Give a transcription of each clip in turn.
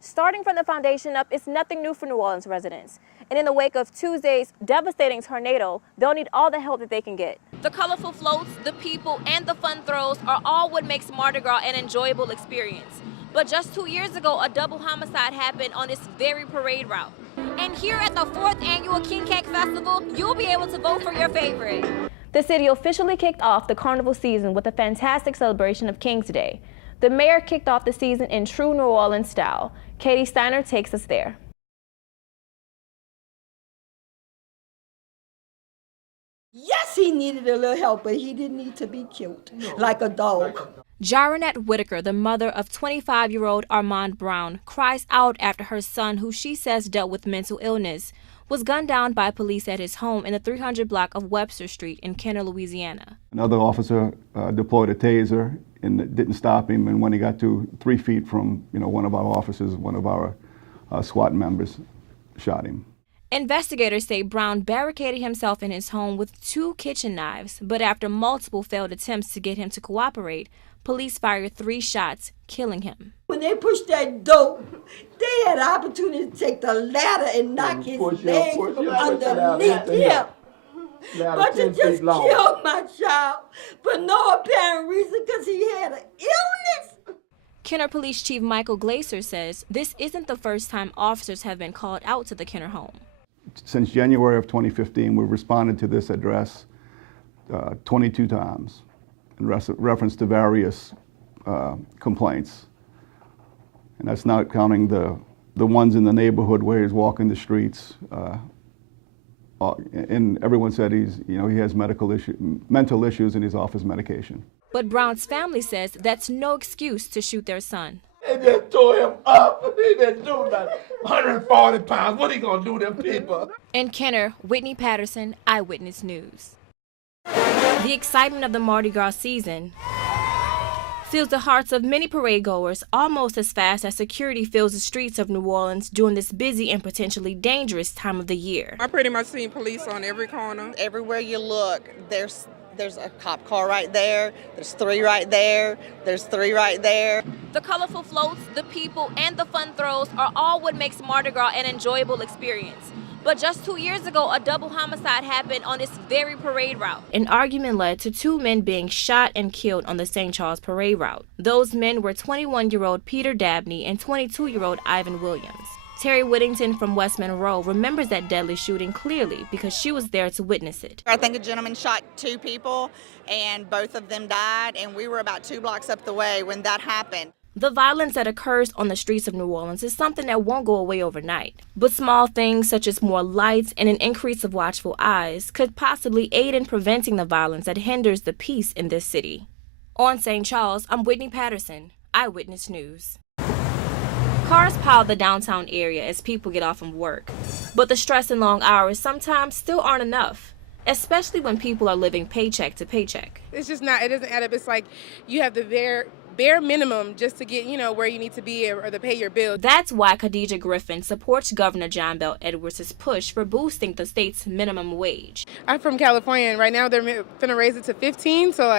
Starting from the foundation up is nothing new for New Orleans residents. And in the wake of Tuesday's devastating tornado, they'll need all the help that they can get. The colorful floats, the people, and the fun throws are all what makes Mardi Gras an enjoyable experience. But just 2 years ago, a double homicide happened on this very parade route. And here at the 4th annual King Cake Festival, you'll be able to vote for your favorite. The city officially kicked off the carnival season with a fantastic celebration of King's Day. The mayor kicked off the season in true New Orleans style. Katie Steiner takes us there. Yes, he needed a little help, but he didn't need to be killed like a dog. Jaronette Whitaker, the mother of 25-year-old Armand Brown, cries out after her son, who she says dealt with mental illness, was gunned down by police at his home in the 300 block of Webster Street in Kenner, Louisiana. Another officer deployed a taser and it didn't stop him, and when he got to 3 feet from one of our officers, one of our SWAT members shot him. Investigators say Brown barricaded himself in his home with 2 kitchen knives, but after multiple failed attempts to get him to cooperate, police fired 3 shots, killing him. When they pushed that door, they had the opportunity to take the ladder and knock his legs from underneath him. But to just kill my child for no apparent reason because he had an illness. Kenner Police Chief Michael Glaser says this isn't the first time officers have been called out to the Kenner home. Since January of 2015, we've responded to this address 22 times in reference to various complaints. And that's not counting the ones in the neighborhood where he's walking the streets. And everyone said he has mental issues and he's off his medication. But Brown's family says that's no excuse to shoot their son. They just tore him up. He didn't do nothing. 140 pounds. What are he going to do to them people? In Kenner, Whitney Patterson, Eyewitness News. The excitement of the Mardi Gras season fills the hearts of many parade goers almost as fast as security fills the streets of New Orleans during this busy and potentially dangerous time of the year. I pretty much seen police on every corner. Everywhere you look, there's a cop car right there, there's 3 right there, there's 3 right there. The colorful floats, the people, and the fun throws are all what makes Mardi Gras an enjoyable experience. But just 2 years ago, a double homicide happened on this very parade route. An argument led to 2 men being shot and killed on the St. Charles parade route. Those men were 21-year-old Peter Dabney and 22-year-old Ivan Williams. Terry Whittington from West Monroe remembers that deadly shooting clearly because she was there to witness it. I think a gentleman shot 2 people and both of them died, and we were about 2 blocks up the way when that happened. The violence that occurs on the streets of New Orleans is something that won't go away overnight. But small things such as more lights and an increase of watchful eyes could possibly aid in preventing the violence that hinders the peace in this city. On St. Charles, I'm Whitney Patterson, Eyewitness News. Cars pile the downtown area as people get off from work. But the stress and long hours sometimes still aren't enough, especially when people are living paycheck to paycheck. It doesn't add up. It's like you have the bare minimum just to get, where you need to be or to pay your bills. That's why Khadijah Griffin supports Governor John Bel Edwards' push for boosting the state's minimum wage. I'm from California, and right now they're finna raise it to 15, so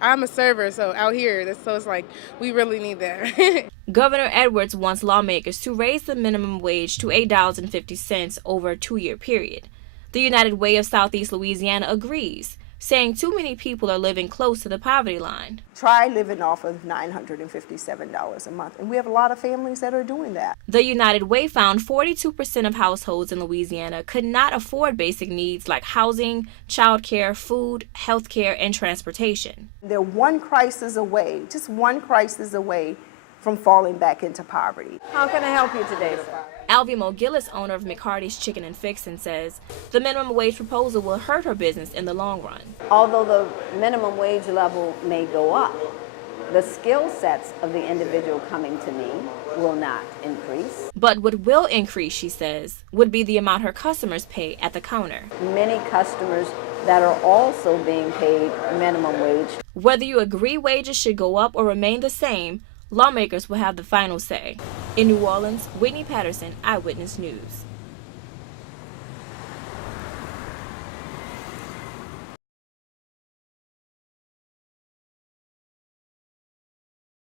I'm a server, so out here, so it's like we really need that. Governor Edwards wants lawmakers to raise the minimum wage to $8.50 over a 2-year period. The United Way of Southeast Louisiana agrees, saying too many people are living close to the poverty line. Try living off of $957 a month, and we have a lot of families that are doing that. The United Way found 42% of households in Louisiana could not afford basic needs like housing, childcare, food, healthcare, and transportation. They're one crisis away, just one crisis away from falling back into poverty. How can I help you today, sir? Alvia Gillis, owner of McCarty's Chicken and Fixin', says the minimum wage proposal will hurt her business in the long run. Although the minimum wage level may go up, the skill sets of the individual coming to me will not increase. But what will increase, she says, would be the amount her customers pay at the counter. Many customers that are also being paid minimum wage. Whether you agree wages should go up or remain the same, lawmakers will have the final say. In New Orleans, Whitney Patterson, Eyewitness News.